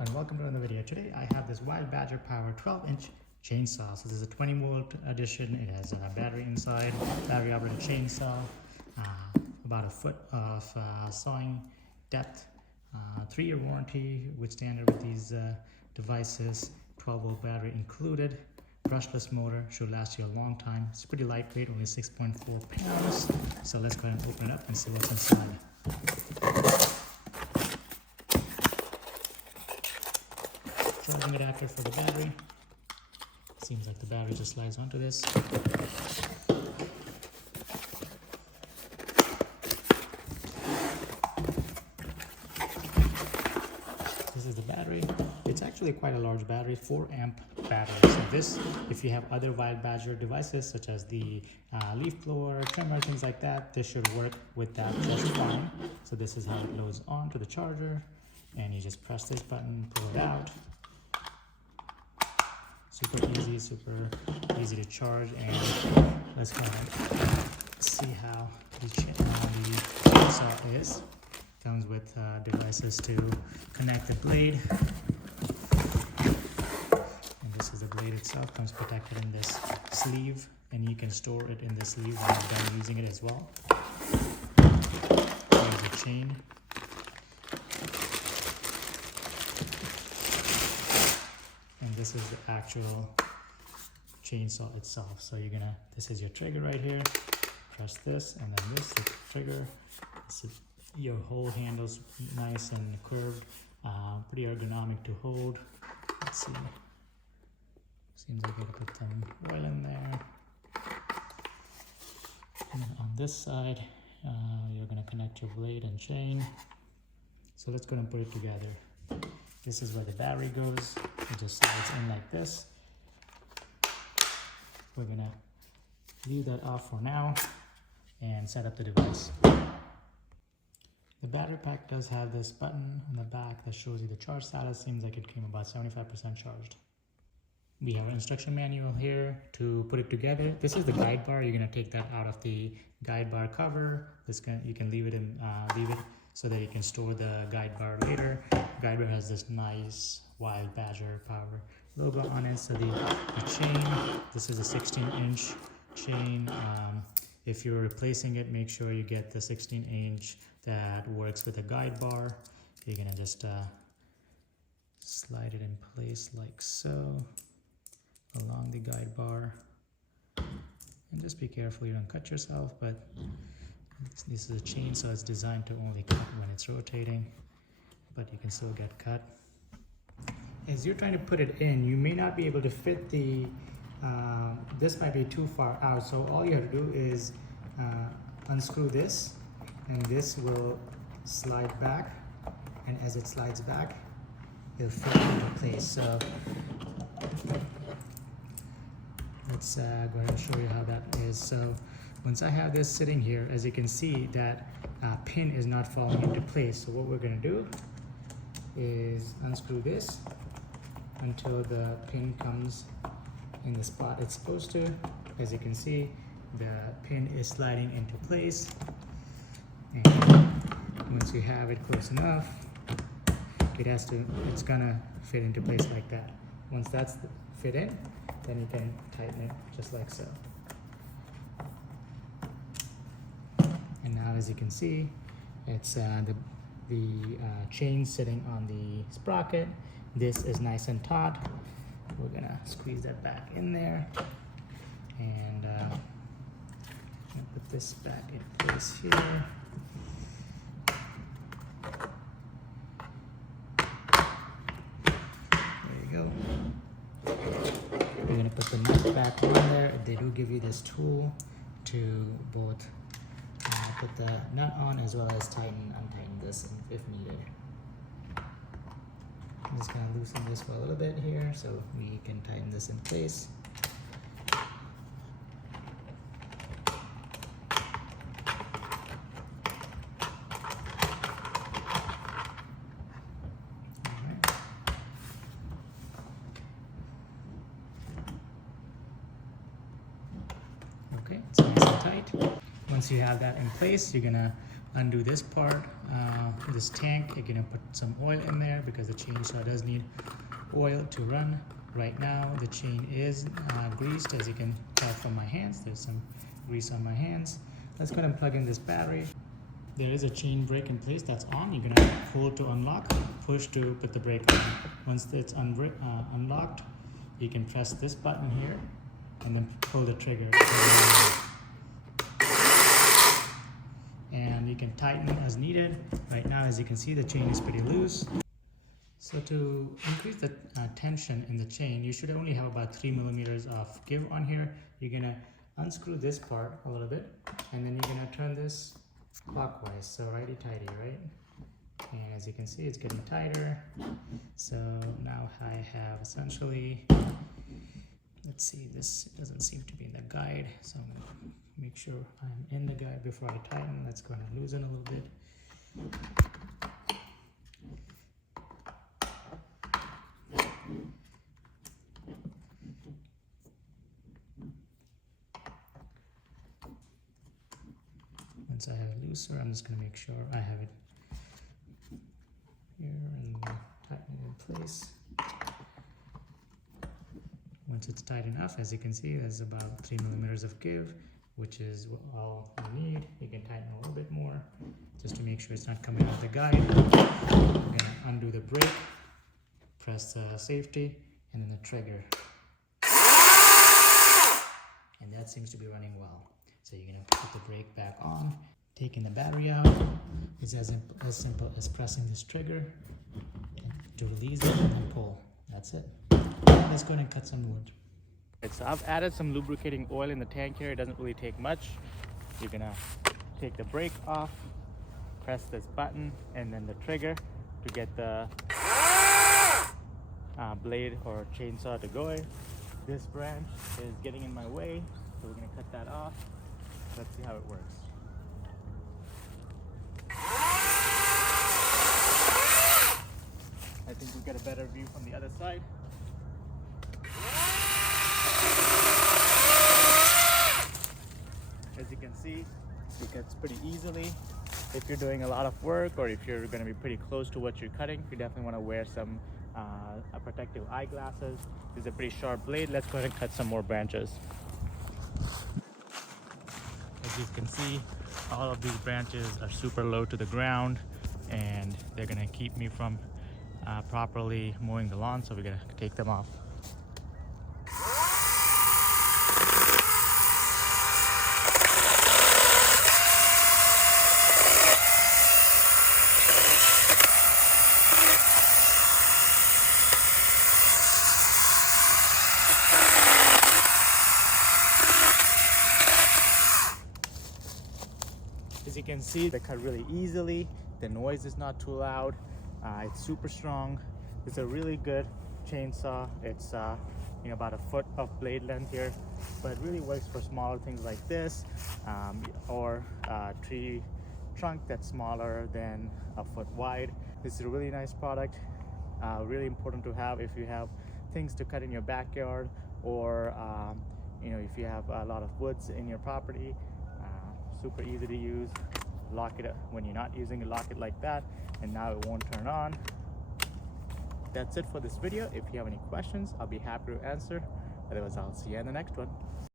and welcome to another video. Today I have this Wild Badger Power 12-inch chainsaw. So this is a 20-volt edition. It has a battery inside, battery operated chainsaw, about a foot of sawing depth, 3-year warranty with standard with these devices, 12-volt battery included, brushless motor, should last you a long time. It's pretty lightweight, only 6.4 pounds. So let's go ahead and open it up and see what's inside. Charging adapter for the battery. Seems like the battery just slides onto this. This is the battery. It's actually quite a large battery, 4-amp battery. So this, if you have other Wild Badger devices such as the leaf blower, trimmer, things like that, this should work with that just fine. So this is how it loads onto the charger, and you just press this button, pull it out. Super easy to charge, and let's go ahead and see how the chainsaw is. Comes with devices to connect the blade, and this is the blade itself. Comes protected in this sleeve, and you can store it in the sleeve when you're done using it as well. Here's the chain. And this is the actual chainsaw itself. So this is your trigger right here. Press this, and then this is the trigger. This is, your whole handle's nice and curved, pretty ergonomic to hold. Let's see. Seems like I gotta put some oil in there. And then on this side, you're gonna connect your blade and chain. So let's go and put it together. This is where the battery goes. It just slides in like this. We're gonna leave that off for now and set up the device. The battery pack does have this button on the back that shows you the charge status. Seems like it came about 75% charged. We have an instruction manual here to put it together. This is the guide bar. You're gonna take that out of the guide bar cover. You can leave it so that you can store the guide bar later. Guide bar has this nice Wild Badger Power logo on it. So the chain, this is a 16-inch chain. If you're replacing it, make sure you get the 16-inch that works with a guide bar. You're gonna just slide it in place like so along the guide bar, and just be careful you don't cut yourself. But this is a chain, so it's designed to only cut when it's rotating, but you can still get cut. As you're trying to put it in, you may not be able to fit the this might be too far out, so all you have to do is unscrew this, and this will slide back, and as it slides back, it'll fit into place. So let's go ahead and show you how that is. So once I have this sitting here, as you can see, that pin is not falling into place. So what we're going to do is unscrew this until the pin comes in the spot it's supposed to. As you can see, the pin is sliding into place, and once you have it close enough, it's gonna fit into place like that. Once that's fit in, then you can tighten it just like so. And now, as you can see, it's the chain sitting on the sprocket. This is nice and taut. We're gonna squeeze that back in there, and put this back in place here. There you go. We're gonna put the nut back on there. They do give you this tool to both put the nut on as well as untighten this if needed. I'm just gonna loosen this for a little bit here so we can tighten this in place. Okay, it's nice and tight. Once you have that in place, you're gonna undo this part, this tank. You're gonna put some oil in there because the chainsaw does need oil to run. Right now the chain is greased, as you can tell from my hands. There's some grease on my hands. Let's go ahead and plug in this battery. There is a chain brake in place that's on. You're gonna hold to unlock, push to put the brake on. Once it's unlocked, you can press this button here and then pull the trigger. And you can tighten as needed. Right now, as you can see, the chain is pretty loose. So to increase the tension in the chain, you should only have about 3 millimeters of give on here. You're gonna unscrew this part a little bit, and then you're gonna turn this clockwise, so righty-tighty, right? And as you can see, it's getting tighter. So now I have essentially, let's see, this doesn't seem to be in the guide, so I'm gonna make sure I'm in the guide before I tighten. Let's go ahead and loosen a little bit. Once I have it looser, I'm just going to make sure I have it here and tighten it in place. Once it's tight enough, as you can see, there's about 3 millimeters of give, which is all you need. You can tighten a little bit more just to make sure it's not coming off the guide. I'm going to undo the brake, press the safety, and then the trigger. And that seems to be running well. So you're going to put the brake back on, taking the battery out. It's as simple as pressing this trigger to release it and then pull. That's it. Let's go ahead and cut some wood. Right, so I've added some lubricating oil in the tank here. It doesn't really take much. You're going to take the brake off, press this button and then the trigger to get the blade or chainsaw to go. This branch is getting in my way, so we're going to cut that off. Let's see how it works. I think we get a better view from the other side. As you can see, it cuts pretty easily. If you're doing a lot of work or if you're going to be pretty close to what you're cutting, you definitely want to wear some protective eyeglasses. This is a pretty sharp blade. Let's go ahead and cut some more branches. As you can see, all of these branches are super low to the ground and they're going to keep me from properly mowing the lawn, so we're going to take them off. As you can see, they cut really easily. The noise is not too loud. It's super strong. It's a really good chainsaw. It's about a foot of blade length here, but it really works for smaller things like this, or a tree trunk that's smaller than a foot wide. This is a really nice product. Really important to have if you have things to cut in your backyard, or if you have a lot of woods in your property. Super easy to use. Lock it up when you're not using it, lock it like that, and now it won't turn on. That's it for this video. If you have any questions, I'll be happy to answer. Otherwise, I'll see you in the next one.